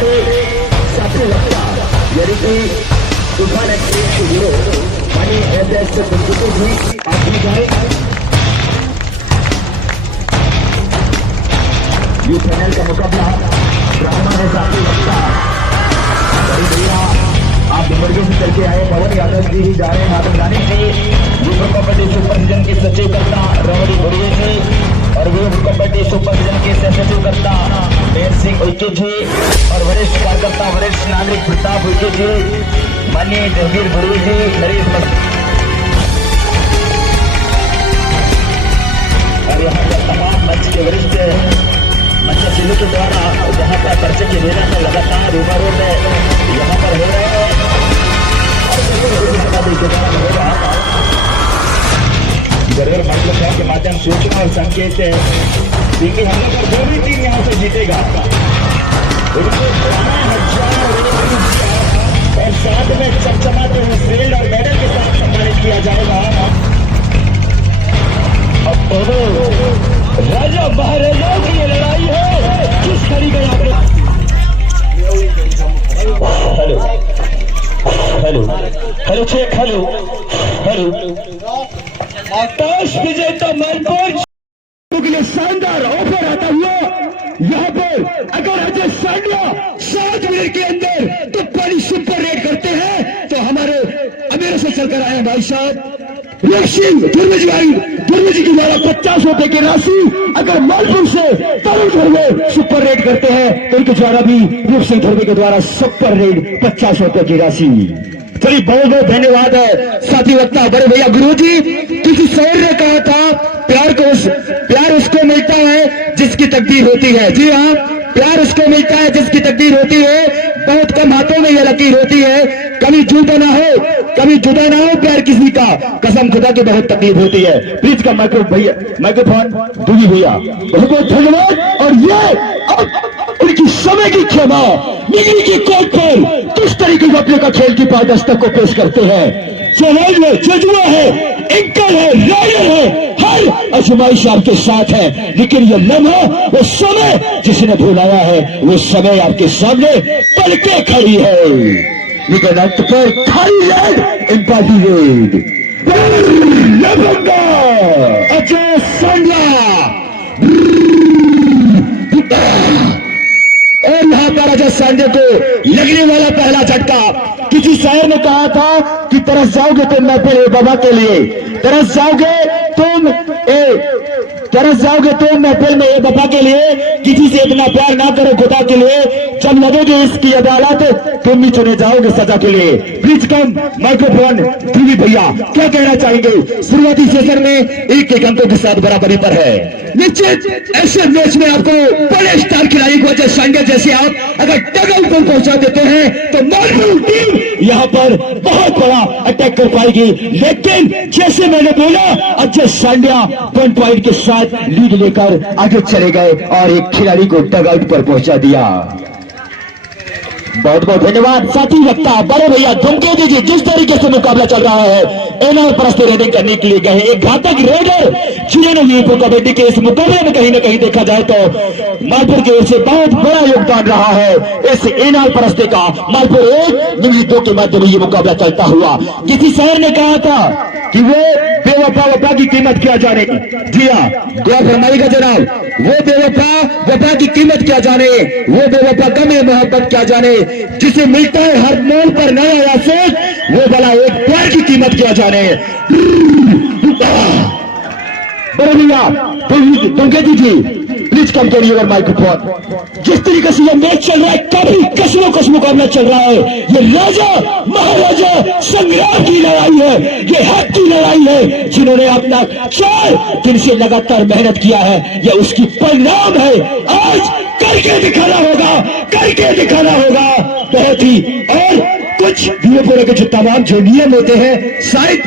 हमारे साथी वक्ता यानी कि तूफान एक्सप्रेस के हीरो मानी एस जी आप भी जाए ये चैनल का मुकाबला ब्राह्मण है साथी वक्ता भैया आप दुर्गे से चल के आए पवन यादव जी ही जा रहे हैं नाटक गाने से विश्व कबड्डी सुपर सीजन के सचिव करता रवड़ी भुड़िये जी और विश्व कबड्डी सुपर सीजन के सचिव करता मेर सिंह उच्चू जी और वरिष्ठ कार्यकर्ता वरिष्ठ नागरिक प्रताप उच्चू जी माननीय जगीर भुड़िये जी नरेश और यहाँ पर तमाम मंच के वरिष्ठ मंच जिले के द्वारा यहाँ पर पर्चे के मेला में लगातार रूबरू में यहाँ पर हो रहे हैं जरूर मतलब के माध्यम सूचना और संकेत है क्योंकि हम लोग जो भी टीम यहाँ से जीतेगा और साथ में चमचमाते हुए शील्ड और मेडल के साथ सम्मानित किया जाएगा। अब दोनों राजा महाराजाओं की ये लड़ाई है किस तरीके hello hello hello check hello hello Akash विजेता मानपुर के लिए शानदार ऑफर आता हुआ यहाँ पर अगर अजय सांडिया 7 मिनट के अंदर तो पानी सुपर रेड करते हैं तो हमारे अमीर से चलकर आए भाई साहब दुर्वे जी के द्वारा 50 रुपए की राशि अगर मालपुर से तरुण धुर्वे सुपर रेड करते हैं तो उनके द्वारा भी रूप सिंह धुर्वे के द्वारा सुपर रेड 50 रुपए की राशि। चलिए बहुत बहुत धन्यवाद है साथी वक्ता बड़े भैया गुरु जी। किसी शौर ने कहा था प्यार उसको मिलता है जिसकी तकदीर होती है। जी हाँ, प्यार उसको मिलता है जिसकी तकदीर होती है। बहुत कम हाथों में यह लकीर होती है। कभी जुदा ना हो प्यार किसी का, कसम खुदा की बहुत तकलीफ होती है। प्लीज का माइक्रोफोन दूरी भैया बहुत बहुत धन्यवाद। और ये उनकी समय की क्षमा निगरी की कोर्ट पर किस तरीके से अपने का खेल की पारदर्शिता को पेश करते हैं। चैलेंज है, जजुआ है, इंकर है, रायर है, हर आजमाइश आपके साथ है। लेकिन ये लम्हा वो समय जिसने भुलाया है, वो समय आपके सामने पल के खड़ी है। लेकिन अंत पर खाली रेड इंपार्टी रेड अजय सांडिया और यहाँ पर अजय सांडिया को लगने वाला पहला झटका। किसी शायर ने कहा था कि तरस जाओगे तुम महफिल बाबा के लिए, तरस जाओगे तुम महफिल में ए बाबा के लिए। किसी से इतना प्यार ना करो खुदा के लिए, जब लगेगी इसकी अदालत तुम भी चुने जाओगे सजा के लिए। प्लीज कम माइक्रोफोन टीवी भैया क्या कहना चाहेंगे। शुरुआती सेशन में एक अंकों के साथ बराबरी पर है। निश्चित ऐसे मैच में आपको बड़े स्टार खिलाड़ी को अजय सांडिया जैसे आप अगर टगआउट पर पहुंचा देते हैं तो मालपुर टीम यहाँ पर बहुत बड़ा अटैक कर पाएगी। लेकिन जैसे मैंने बोला अजय सांडिया 1 पॉइंट के साथ लीड लेकर आगे चले गए और एक खिलाड़ी को टगआउट पर पहुंचा दिया। बहुत बहुत धन्यवाद साथी वक्ता बड़े भैया धमके दीजिए। जिस तरीके से मुकाबला चल रहा है एनआर परस्ते रेडिंग करने के लिए गए एक घातक रेडर जिन्होंने वीरपुर कबड्डी के इस मुकाबले में कहीं ना कहीं देखा जाए तो मालपुर की ओर से बहुत बड़ा योगदान रहा है इस एनआर परस्ते का। मालपुर 1 निगरी 2 के माध्यम से ये मुकाबला चलता हुआ। किसी शहर ने कहा था कि वो बेवफा की कीमत क्या जाने। जी हाँ, दुआ फरमाइएगा जनाब। वो बेवफा की कीमत क्या जाने, वो बेवफा गम मोहब्बत क्या जाने, जिसे मिलता है हर मोड़ पर नया आफसोस, वो भला एक प्यार की कीमत क्या जाने। बड़े भैया दुर्गे जी प्लीज कम करिए अगर माइक्रोफोन। जिस तरीके से ये मैच चल रहा है काफी कस मुकाबला चल रहा है। ये राजा महाराजा संग्राम की लड़ाई है, ये हक की लड़ाई है। जिन्होंने अपना 4 दिन से लगातार मेहनत किया है, ये उसकी परिणाम है। आज करके दिखाना होगा बहुत ही। और कुछ वीरपुर के जो तमाम जो नियम होते हैं शायद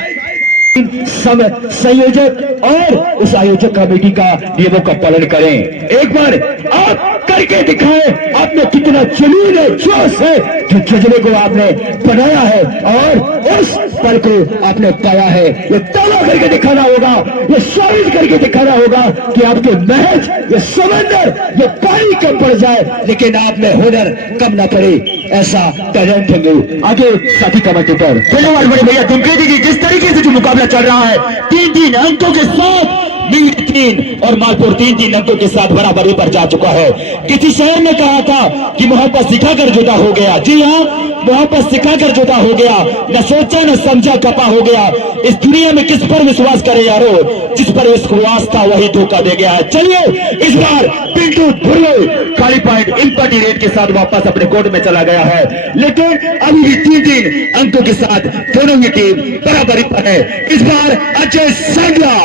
संयोजक और उस आयोजक कमेटी का नियमों का पालन करें। एक बार आप करके दिखाए आपने कितना जुनून है, जोश है, जो जज्बे को आपने बनाया है और उस पल को आपने पाया है। ये दावा करके दिखाना होगा, ये साबित करके दिखाना होगा कि आपके महज ये समंदर, ये पानी कम पड़ जाए लेकिन आप में हुनर कम ना पड़े, ऐसा टैलेंट है। आगे साथी कमेटी पर धन्यवाद बड़े भैया धूमकेतु जी। जिस तरीके से जो मुकाबला चल रहा है 3-3 अंकों के साथ, नील 3 और मालपुर 3-3 अंकों के साथ बराबरी पर जा चुका है। किसी शहर ने कहा था कि मोहब्बत सिखाकर जुदा हो गया। जी हाँ, मोहब्बत सिखाकर जुदा हो गया, न सोचा न समझा कपा हो गया। इस दुनिया में किस पर विश्वास करे यारो, जिस पर विश्वास था वही धोखा दे गया है। चलिए इस बार पिंटू धुर्वे काली पॉइंट इंपटी रेट के साथ वापस अपने कोर्ट में चला गया है, लेकिन अभी भी 3-3 अंकों के साथ दोनों ही टीम बराबरी पर है। इस बार अजय सांडला,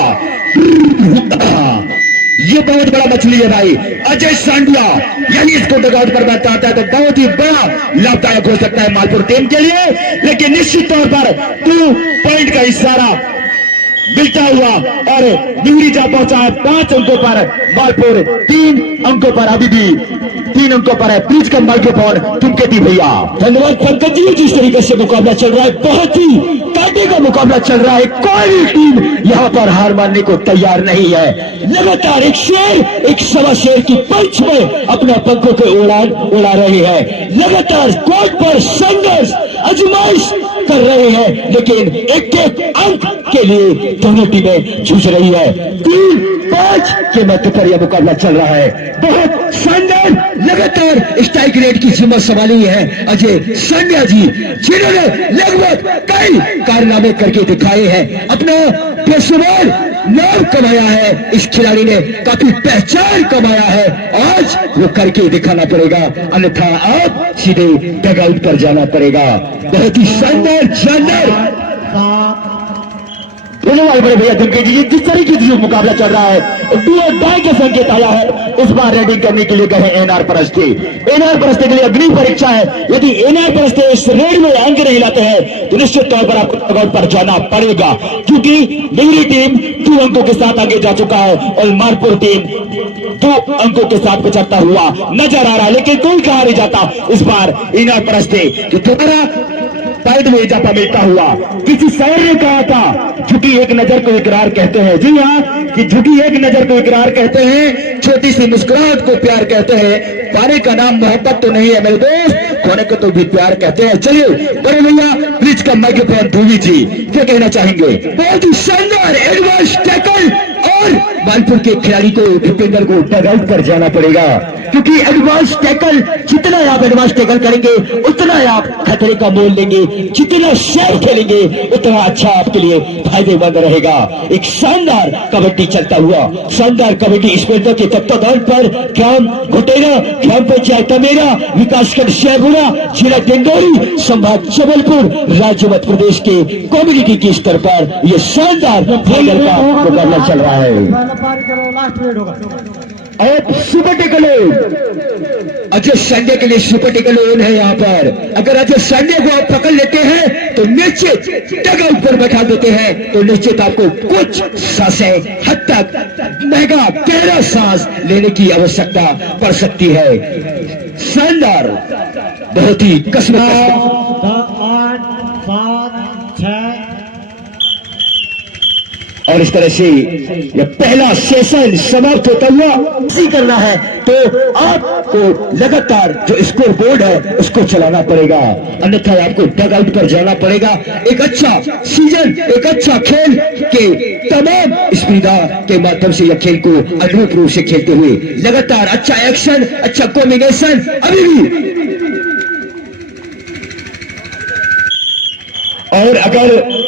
ये बहुत बड़ा मछली है भाई, अजय सांडला, यही इसको डगआउट करना चाहता है तो बहुत ही बड़ा लाभदायक हो सकता है मालपुर टीम के लिए। लेकिन निश्चित तौर पर 2 पॉइंट का इशारा मिलता हुआ और डिग्री जा पहुंचा है 5 अंकों पर, मालपुर 3 अंकों पर, अभी भी 3 अंकों पर है। प्लीज कम माइक्रोफोन धूमकेतु भैया। धन्यवाद पंकज जी। जिस तरीके से मुकाबला चल रहा है, बहुत ही कांटे का मुकाबला चल रहा है, कोई भी टीम यहाँ पर हार मानने को तैयार नहीं है। लगातार एक शेर एक सवा शेर की पंच में अपने पंखों के उड़ान उड़ा रहे हैं, लगातार कोर्ट पर संघर्ष आजमाइश कर रहे हैं, लेकिन एक अंक के लिए दोनों टीमें जूझ रही है। 3-5 के मध्य पर यह मुकाबला चल रहा है। बहुत शानदार लगातार स्ट्राइक रेट की जिम्मत संभाली है अजय सांडला जी, जिन्होंने लगभग कई कारनामे करके दिखाए हैं, अपना बेशुमार नाम कमाया है। इस खिलाड़ी ने काफी पहचान कमाया है, आज वो करके दिखाना पड़ेगा, अन्यथा आप सीधे डगआउट पर जाना पड़ेगा। बहुत ही शानदार शानदार धन्यवाद बड़े भैया धूमकेतु जी। जिस तरीके से मुकाबला चल रहा है, डाई के संकेत आया है। इस बार रेडिंग करने के लिए गए एनआर परस्ते। एनआर परस्ते के लिए अग्नि परीक्षा है, यदि एनआर परस्ते इस रेड में अंक नहीं लाते हैं तो निश्चित तौर पर आपको डगआउट पर जाना पड़ेगा, क्योंकि मेरी टीम 2 अंकों के साथ आगे जा चुका है और मालपुर टीम 2 अंकों के साथ पिछड़ता हुआ नजर आ रहा है, लेकिन कोई कहा नहीं जाता। इस बार एनआर परस्ते जो दोबारा पॉइंट में इजाफा मिलता हुआ, किसी शायर ने कहा था झुकी एक नजर को इकरार कहते हैं। जी हाँ, कि झुकी एक नजर को इकरार कहते हैं, छोटी सी मुस्कुराहट को प्यार कहते हैं, पाने का नाम मोहब्बत तो नहीं है मेरे दोस्त, खोने को तो भी प्यार कहते हैं। चलिए बड़े भैया प्लीज का माइक्रोफोन धूवी जी क्या कहना चाहेंगे। बहुत ही शानदार एडवांस टैकल और मालपुर के खिलाड़ी को दीपेंद्र को डगआउट पर जाना पड़ेगा, क्योंकि एडवांस टैकल जितना आप एडवांस टैकल करेंगे उतना आप खतरे का मोल लेंगे, जितना शेयर खेलेंगे उतना अच्छा आपके लिए फायदेमंद रहेगा। एक शानदार कबड्डी चलता हुआ, शानदार कबड्डी स्पर्धा के तत्वाधान पर ग्राम घोटेरा, ग्राम पंचायत तमेरा, विकासखंड शेरपुरा, जिला डिंडोरी, संभाग जबलपुर, राज्य मध्य प्रदेश के कम्युनिटी के स्तर पर यह शानदार फाइनल का मुकाबला चल रहा है। और सुपर टेकलो अजय सांडे के लिए सुपर टेकलो है यहाँ पर। अगर अजय सांडे को आप पकड़ लेते हैं तो निश्चित डगआउट पर बैठा देते हैं, तो निश्चित आपको कुछ सांसें हद तक महंगा गहरा सांस लेने की आवश्यकता पड़ सकती है। शानदार, बहुत ही कसरत। 8, 7, 6 और इस तरह से यह पहला सेशन समाप्त होता हुआ इसी करना है तो आपको लगातार जो स्कोर बोर्ड है उसको चलाना पड़ेगा, अन्यथा आपको डगआउट पर जाना पड़ेगा। एक अच्छा सीजन, एक अच्छा खेल के तमाम स्पर्धा के माध्यम से यह खेल को अनुरूप रूप से खेलते हुए लगातार अच्छा एक्शन, अच्छा कॉम्बिनेशन अभी भी। और अगर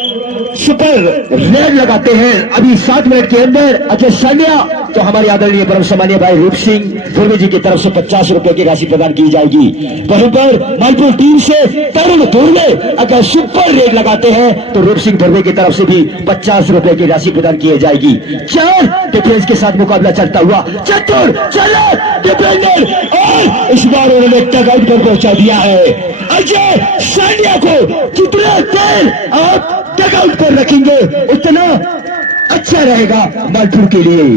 सुपर रेड लगाते हैं अभी 7 मिनट के अंदर अजय सांडला, तो हमारे आदरणीय परम सम्मानीय भाई रूप सिंह धुर्वे जी की तरफ से 50 रुपए की राशि प्रदान की जाएगी। वहीं पर मालपुर टीम से तरुण धुर्वे अगर सुपर रेड लगाते हैं तो रूप सिंह धुर्वे की तरफ से भी 50 रुपए की राशि प्रदान की जाएगी। 4 डिफेंस के साथ मुकाबला चलता हुआ, चतुर चला डिफेंडर और इस बार उन्होंने डगआउट पर पहुंचा दिया है। अजय सांडला को जितना देर आप डगआउट पर रखेंगे उतना अच्छा रहेगा मालपुर के लिए।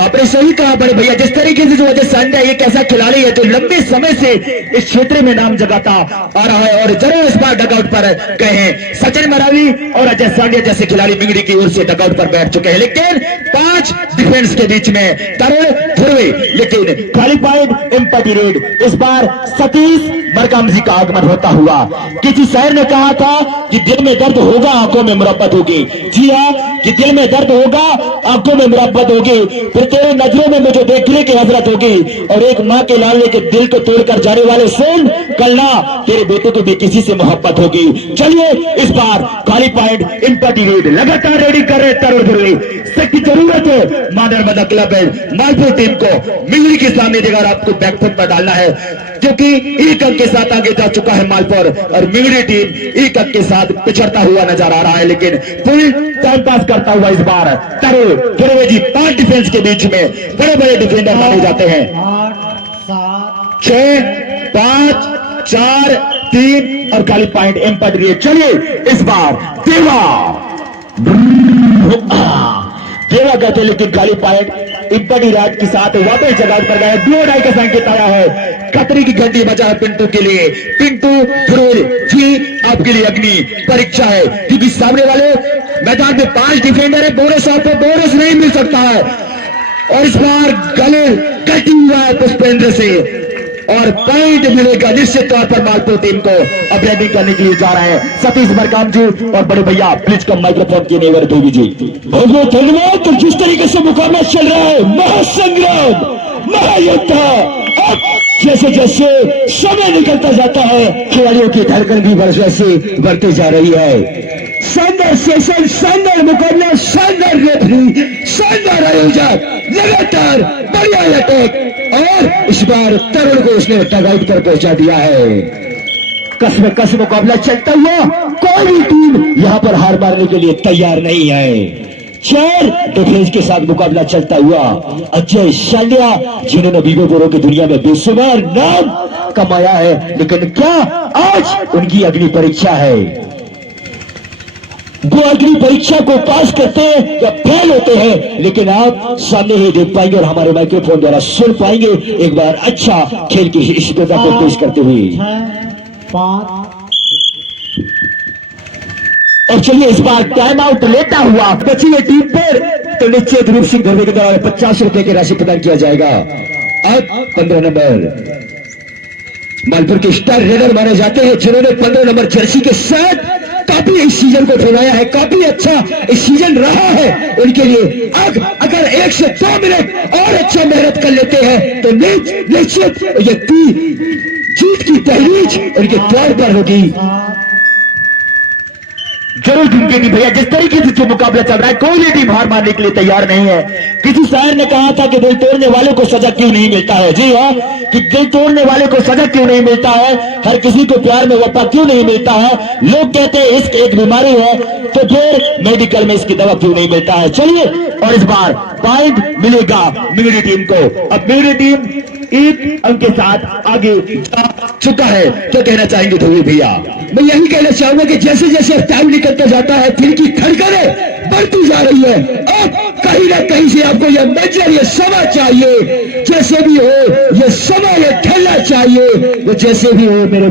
आपने सही कहा बड़े भैया, जिस तरीके से जो अजय सांडिया एक ऐसा खिलाड़ी है जो लंबे समय से इस क्षेत्र में नाम जगाता आ रहा है और जरूर इस बार डगआउट पर गए हैं। सचिन मरावी और अजय सांडिया जैसे खिलाड़ी मिंगड़ी की ओर से डगआउट पर बैठ चुके हैं, लेकिन 5 डिफेंस के बीच में तरुण ध्रुवे, लेकिन क्वालिफाइड एम्पैथी रेड इस बार सतीश मरकाम जी का आगमन होता हुआ। किसी शायर ने कहा था कि दिल में दर्द होगा आंखों में मुरब्बत होगी। जी हाँ, कि दिल में दर्द होगा आंखों में मुरब्बत होगी, फिर तेरे नजरों में मुझे देखने की हजरत होगी, और एक माँ के लाल के दिल को तोड़कर जाने वाले सुन, कल ना तेरे बेटे को भी किसी से मोहब्बत होगी। चलिए इस बार क्वालिफाइड एम्पैथी रेड लगातार रेडी कर रहे तरुण ध्रुवे। की जरूरत है मां नर्मदा क्लब है मालपुर टीम को मिंगली के सामने जगह आपको बैकफुट पर डालना है, क्योंकि एक अंक के साथ आगे जा चुका है मालपुर और मिंगली टीम एक अंक के साथ पिछड़ता हुआ नजर आ रहा है, लेकिन फुल टाइम पास करता हुआ इस बार तरुण ध्रुवे जी 5 डिफेंस के बीच में बड़े बड़े डिफेंडर माने जाते हैं। 8 7 6 5 4 3 और खाली पॉइंट एम्पैथी रेड। चलिए इस बार देवा कहते, लेकिन खाली पॉइंट एम्पैथी रेड के साथ वापस जगह पर गए। 2 डाई का संकेत आया है, खतरे की घंटी बजा है पिंटू के लिए। पिंटू ध्रुवे जी आपके लिए अग्नि परीक्षा है, क्योंकि सामने वाले मैदान में 5 डिफेंडर है, बोनस आपको बोनस नहीं मिल सकता है। और इस बार गले कटी हुआ है पुष्पेंद्र से और पॉइंट मिलेगा निश्चित तौर पर मालपुर टीम को। अब रेडिंग करने के लिए जा रहे हैं सतीश मरकाम जी और बड़े भैया प्लीज कम माइक्रोफोन की नेवर देवी जी। बहुत बहुत धन्यवाद। तो जिस तरीके से मुकाबला चल रहा है, महासंग्राम महायुद्ध, अब जैसे जैसे समय निकलता जाता है खिलाड़ियों की धड़कन भी वैसे बढ़ती जा रही है। शानदार सेशन, शानदार मुकाबला, शानदार रेफरी, शानदार आयोजक, लगातार बढ़िया अटैक, और इस बार तरुण को उसने डगआउट पर पहुंचा दिया है। कसम कसम मुकाबला चलता हुआ, कोई भी टीम यहां पर हार मारने के लिए तैयार नहीं है। 4 डिफेंस के साथ मुकाबला चलता हुआ अजय सांडिया, जिन्होंने बीबीपुरों की दुनिया में बेशुमार नाम कमाया है, लेकिन क्या आज उनकी अग्नि परीक्षा है। वो अग्नि परीक्षा को पास करते हैं या फेल होते हैं, लेकिन आप सामने ही देख पाएंगे और हमारे माइक्रोफोन द्वारा सुन पाएंगे एक बार अच्छा खेल की इष्टता को पेश करते हुए। 6 5 और चलिए इस बार टाइम आउट लेता हुआ बची हुई टीम पर तो निश्चित रूप से ध्रुवे के द्वारा 50 रुपए की राशि प्रदान किया जाएगा। अब 15 नंबर मालपुर के स्टार रेडर माने जाते हैं, जिन्होंने 15 नंबर जर्सी के साथ काफी इस सीजन को खिलाया है, काफी अच्छा इस सीजन रहा है उनके लिए। अब अगर 1 से 2 मिनट और अच्छा मेहनत कर लेते हैं तो निश्चित ये जीत की तहरीज उनके द्वार पर होगी। जरूर जिंदगी भैया, जिस तरीके से जो मुकाबला चल रहा है, कोई भी टीम हार मानने के लिए तैयार नहीं है। किसी शायर ने कहा था कि दिल तोड़ने वाले को सजा क्यों नहीं मिलता है। जी हाँ, कि दिल तोड़ने वाले को सजा क्यों नहीं मिलता है, हर किसी को प्यार में वफा क्यों नहीं मिलता है। लोग कहते हैं इश्क एक बीमारी है, तो फिर मेडिकल में इसकी दवा क्यों नहीं मिलता है। चलिए, और इस बार पॉइंट मिलेगा मिंगड़ी टीम को। अब मिंगड़ी टीम 1 अंक के साथ आगे जा चुका है। क्या कहना चाहेंगे ध्रुवे भैया? मैं यही कहना चाहूंगा कि जैसे जैसे टाइम निकलता जाता है, दिल की धड़कनें बढ़ती जा रही है। अब कहीं ना कहीं से आपको यह मंजर, यह समा चाहिए, जैसे भी हो यह समा, यह ढलना चाहिए, वो जैसे भी हो मेरे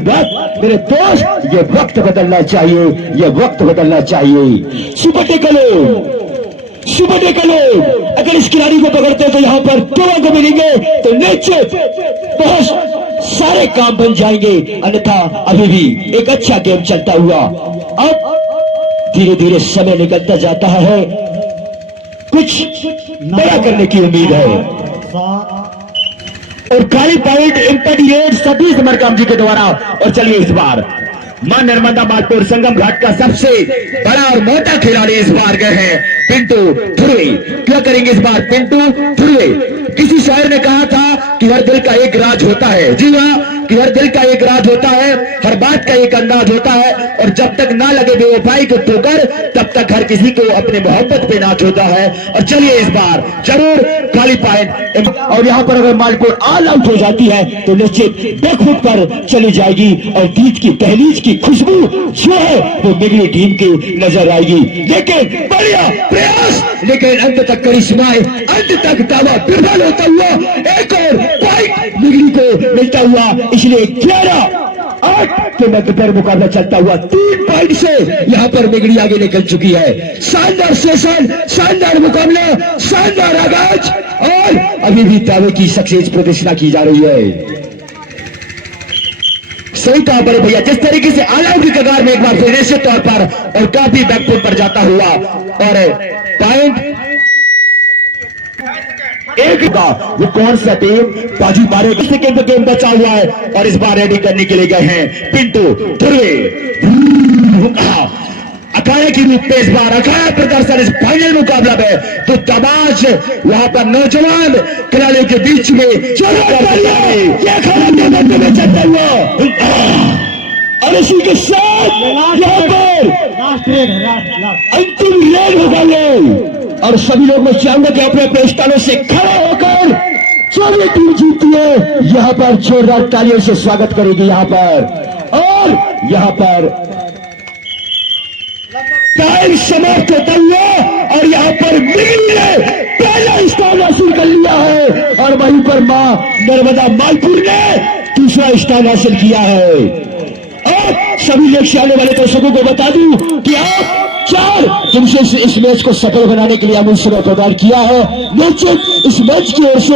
दोस्त, ये वक्त बदलना चाहिए, यह वक्त बदलना चाहिए। सुपर टेकलो, अगर इस खिलाड़ी को पकड़ते तो यहाँ पर 2 अंक मिलेंगे, तो निश्चित बहुत सारे काम बन जाएंगे, अन्यथा अभी भी एक अच्छा गेम चलता हुआ। अब धीरे धीरे समय निकलता जाता है, कुछ बड़ा करने की उम्मीद है। और खाली पॉइंट एम्पैथी रेड सतीश मरकाम जी के द्वारा। और चलिए इस बार मां नर्मदा मालपुर संगम घाट का सबसे बड़ा और मोटा खिलाड़ी इस बार गए हैं पिंटू ध्रुवे। क्या करेंगे इस बार पिंटू ध्रुवे? किसी शायर ने कहा था कि हर दिल का एक राज होता है। जी हाँ, कि हर दिल का एक राज होता है, हर बात का एक अंदाज होता है, और जब तक ना लगे बेवफाई को ठोकर तब तक हर किसी को अपने मोहब्बत पे नाच होता है। और चलिए इस बार जरूर खाली पॉइंट, और यहाँ पर अगर मालपुर ऑल आउट हो जाती है तो निश्चित बैकफुट पर चली जाएगी और जीत की दहलीज की खुशबू जो है वो बिगड़ी टीम की नजर आएगी। लेकिन बढ़िया प्रयास, लेकिन अंत तक करिश्माए, अंत तक दावा विफल होता हुआ एक और पॉइंट बिगड़ी को मिलता हुआ, इसलिए 11-8 के मध्य पर मुकाबला चलता हुआ 3 पॉइंट से यहाँ पर बिगड़ी आगे निकल चुकी है। शानदार सेशन, शानदार मुकाबला, शानदार आगाज, और अभी भी दावे की सक्सेस प्रतिष्ठा की जा रही है। सही कहा बड़े भैया, जिस तरीके से ऑल आउट की कगार में एक बार फिर निश्चित तौर पर और काफी बैकफुट पर जाता हुआ, और पॉइंट एक का वो कौन सा टीम बाजी मारेगा, सेकेंड गेम बचा हुआ है और इस बार रेडी करने के लिए गए हैं पिंटू ध्रुवे। अखाड़े की रूप में इस बार अखाड़ा प्रदर्शन इस फाइनल मुकाबला में तो तबाश यहाँ पर नौजवान खिलाड़ियों के बीच में चलता हुआ, और इसी के साथ यहाँ पर अंतिम रेड होगा ये, और सभी लोग मैं चाहूंगा कि अपने अपने स्थानों से खड़े होकर जो भी टीम जीतती है यहाँ पर जोरदार तालियों से स्वागत करेगी यहाँ पर। और यहाँ पर टाइम समाप्त होता हुआ और यहाँ पर बिगड़ी ने पहला स्थान हासिल कर लिया है, और वहीं पर मां नर्मदा मालपुर ने दूसरा स्थान हासिल किया है। और सभी लोग से आने वाले दर्शकों को बता दूं कि आप 4 दिन से इस मैच को सफल बनाने के लिए अमूल सेवा प्रदान किया है। निश्चित इस मैच की ओर से